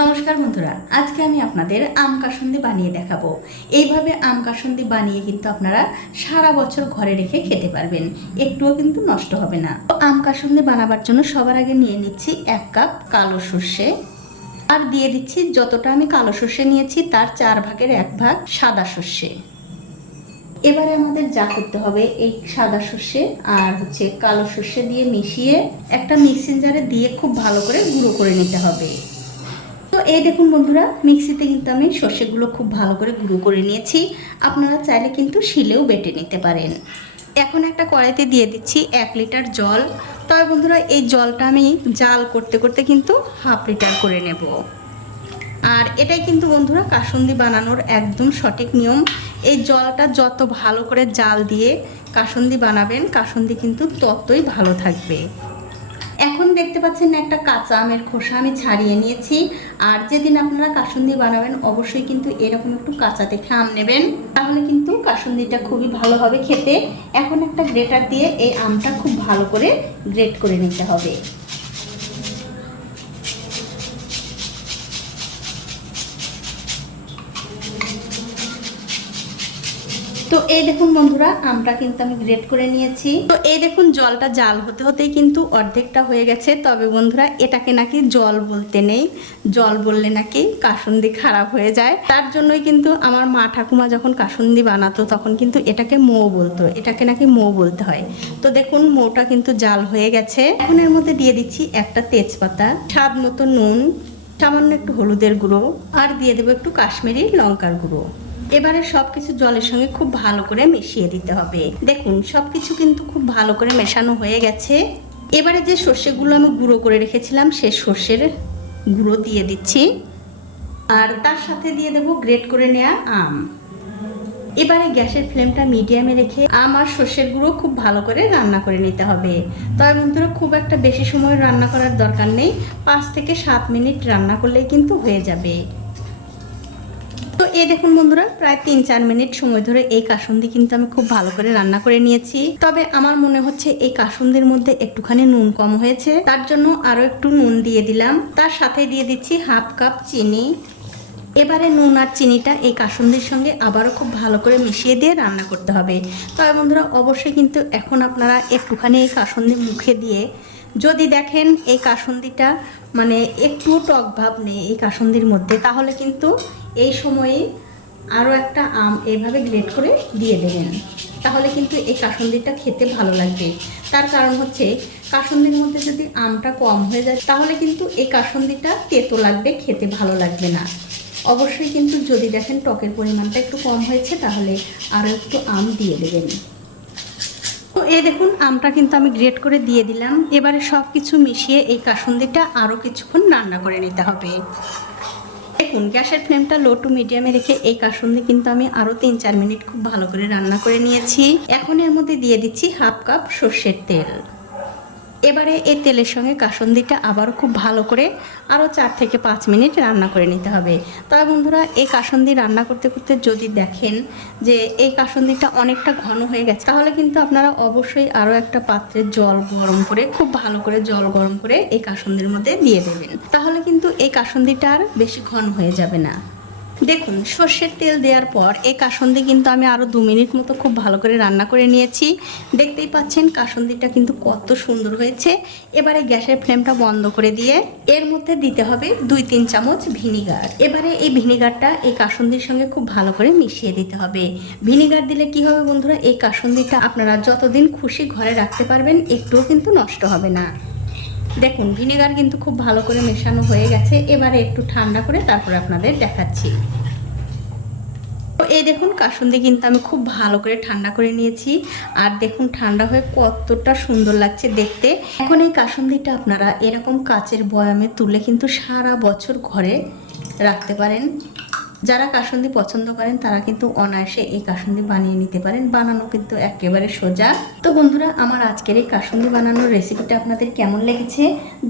নমস্কার বন্ধুরা, আজকে আমি আপনাদের আম কাসুন্দি বানিয়ে দেখাবো। এইভাবে আম কাসুন্দি বানিয়ে কিন্তু আপনারা সারা বছর ঘরে রেখে খেতে পারবেন, একটুও কিন্তু নষ্ট হবে না। আম কাসুন্দি বানাবার জন্য সবার আগে নিয়ে নিচ্ছি এক কাপ কালো সর্ষে, আর দিয়ে দিচ্ছি যতটা আমি কালো সর্ষে নিয়েছি তার চার ভাগের এক ভাগ সাদা সর্ষে। এবারে আমাদের যা করতে হবে, এই সাদা সর্ষে আর হচ্ছে কালো সর্ষে দিয়ে মিশিয়ে একটা মিক্সিং জারে দিয়ে খুব ভালো করে গুঁড়ো করে নিতে হবে। তো এই দেখুন বন্ধুরা, মিক্সিতে কিন্তু আমি সর্ষেগুলো খুব ভালো করে গুঁড়ো করে নিয়েছি। আপনারা চাইলে কিন্তু শিলেও বেটে নিতে পারেন। এখন একটা কড়াইতে দিয়ে দিচ্ছি এক লিটার জল। তবে বন্ধুরা, এই জলটা আমি জাল করতে করতে কিন্তু হাফ লিটার করে নেব। আর এটাই কিন্তু বন্ধুরা, কাসুন্দি বানানোর একদম সঠিক নিয়ম। এই জলটা যত ভালো করে জাল দিয়ে কাসুন্দি বানাবেন, কাসুন্দি কিন্তু ততই ভালো থাকবে। দেখতে পাচ্ছেন একটা কাঁচা আমের খোসা আমি ছাড়িয়ে নিয়েছি। আর যেদিন আপনারা কাসুন্দি বানাবেন, অবশ্যই কিন্তু এরকম একটু কাঁচা দেখে আম নেবেন। তাহলে কিন্তু কাসুন্দিটা খুবই ভালো হবে খেতে। এখন একটা গ্রেটার দিয়ে এই আমটা খুব ভালো করে গ্রেট করে নিতে হবে। তো এই দেখুন বন্ধুরা, আমটা কিন্তু আমি গ্রেট করে নিয়েছি। তো এই দেখুন জলটা জাল হতে হতেই কিন্তু অর্ধেকটা হয়ে গেছে। তবে বন্ধুরা, এটাকে নাকি জল বলতে নেই। জল বললে নাকি কাসুন্দি খারাপ হয়ে যায়। তার জন্যই কিন্তু আমার মা ঠাকুমা যখন কাসুন্দি বানাতো, তখন কিন্তু এটাকে মৌ বলতো। এটাকে নাকি মৌ বলতে হয়। তো দেখুন, মৌটা কিন্তু জাল হয়ে গেছে। এখন এর মধ্যে দিয়ে দিচ্ছি একটা তেজপাতা, স্বাদ মতো নুন, সামান্য একটু হলুদের গুঁড়ো, আর দিয়ে দেবো একটু কাশ্মীরি লঙ্কার গুঁড়ো। এবারে সব কিছু জলের সঙ্গে খুব ভালো করে মিশিয়ে দিতে হবে। দেখুন সব কিছু কিন্তু খুব ভালো করে মেশানো হয়ে গেছে। এবারে যে সর্ষেগুলো আমি গুঁড়ো করে রেখেছিলাম, সে সর্ষের গুঁড়ো দিয়ে দিচ্ছি। আর তার সাথে দিয়ে দেবো গ্রেট করে নেওয়া আম। এবারে গ্যাসের ফ্লেমটা মিডিয়ামে রেখে আম আর সর্ষের গুঁড়ো খুব ভালো করে রান্না করে নিতে হবে। তবে বন্ধুরা, খুব একটা বেশি সময় রান্না করার দরকার নেই। পাঁচ থেকে সাত মিনিট রান্না করলেই কিন্তু হয়ে যাবে। এই দেখুন বন্ধুরা, প্রায় তিন চার মিনিট সময় ধরে এই কাসুন্দি কিন্তু আমি খুব ভালো করে রান্না করে নিয়েছি। তবে আমার মনে হচ্ছে এই কাসুন্দির মধ্যে একটুখানি নুন কম হয়েছে, তার জন্য আরও একটু নুন দিয়ে দিলাম। তার সাথে দিয়ে দিচ্ছি হাফ কাপ চিনি। এবারে নুন আর চিনিটা এই কাসুন্দির সঙ্গে আবারও খুব ভালো করে মিশিয়ে দিয়ে রান্না করতে হবে। তবে বন্ধুরা, অবশ্যই কিন্তু এখন আপনারা একটুখানি এই কাসুন্দি মুখে দিয়ে যদি দেখেন এই কাসুন্দিটা মানে একটু টক ভাব নেই এই কাসুন্দির মধ্যে, তাহলে কিন্তু এই সময়ে আরও একটা আম এইভাবে গ্রেট করে দিয়ে দেবেন। তাহলে কিন্তু এই কাসুন্দিটা খেতে ভালো লাগবে। তার কারণ হচ্ছে কাসুন্দির মধ্যে যদি আমটা কম হয়ে যায়, তাহলে কিন্তু এই কাসুন্দিটা তেতো লাগবে, খেতে ভালো লাগবে না। অবশ্যই কিন্তু যদি দেখেন টকের পরিমাণটা একটু কম হয়েছে, তাহলে আরও একটু আম দিয়ে দেবেন। তো এই দেখুন, আমটা কিন্তু আমি গ্রেট করে দিয়ে দিলাম। এবারে সব কিছু মিশিয়ে এই কাসুন্দিটা আরও কিছুক্ষণ রান্না করে নিতে হবে। দেখুন, গ্যাসের ফ্লেমটা লো টু মিডিয়ামে রেখে এই কাসুন্দি কিন্তু আমি আরও তিন চার মিনিট খুব ভালো করে রান্না করে নিয়েছি। এখন এর মধ্যে দিয়ে দিচ্ছি হাফ কাপ সর্ষের তেল। এবারে এই তেলের সঙ্গে কাসন্দিটা আবারও খুব ভালো করে আরও চার থেকে পাঁচ মিনিট রান্না করে নিতে হবে। তবে বন্ধুরা এই কাসন্দি রান্না করতে করতে যদি দেখেন যে এই কাসন্দিটা অনেকটা ঘন হয়ে গেছে, তাহলে কিন্তু আপনারা অবশ্যই আরও একটা পাত্রে জল গরম করে, খুব ভালো করে জল গরম করে এই কাসন্দির মধ্যে দিয়ে দেবেন। তাহলে কিন্তু এই কাসন্দিটা আর বেশি ঘন হয়ে যাবে না। দেখুন, সর্ষের তেল দেওয়ার পর এই কাসন্দি কিন্তু আমি আরও দু মিনিট মতো খুব ভালো করে রান্না করে নিয়েছি। দেখতেই পাচ্ছেন কাসন্দিটা কিন্তু কত সুন্দর হয়েছে। এবারে গ্যাসের ফ্লেমটা বন্ধ করে দিয়ে এর মধ্যে দিতে হবে দুই তিন চামচ ভিনিগার। এবারে এই ভিনিগারটা এই কাসন্দির সঙ্গে খুব ভালো করে মিশিয়ে দিতে হবে। ভিনিগার দিলে কি হবে বন্ধুরা, এই কাসন্দিটা আপনারা যতদিন খুশি ঘরে রাখতে পারবেন, একটুও কিন্তু নষ্ট হবে না। দেখুন, ভিনেগার কিন্তু খুব ভালো করে মেশানো হয়ে গেছে। এবারে একটু ঠান্ডা করে তারপরে আপনাদের দেখাচ্ছি। এই দেখুন, কাসুন্দি কিন্তু আমি খুব ভালো করে ঠান্ডা করে নিয়েছি। আর দেখুন, ঠান্ডা হয়ে কতটা সুন্দর লাগছে দেখতে। এখন এই কাসুন্দিটা আপনারা এরকম কাচের বয়ামে তুলে কিন্তু সারা বছর ঘরে রাখতে পারেন। যারা কাসুন্দি পছন্দ করেন, তারা কিন্তু অনায়াসে এই কাসুন্দি বানিয়ে নিতে পারেন। বানানো কিন্তু একেবারে সোজা। তো বন্ধুরা, আমার আজকের এই কাসুন্দি বানানোর রেসিপিটা আপনাদের কেমন লেগেছে?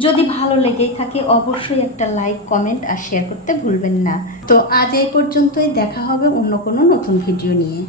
যদি ভালো লেগেই থাকে, অবশ্যই একটা লাইক কমেন্ট আর শেয়ার করতে ভুলবেন না। তো আজ এই পর্যন্তই, দেখা হবে অন্য কোনো নতুন ভিডিও নিয়ে।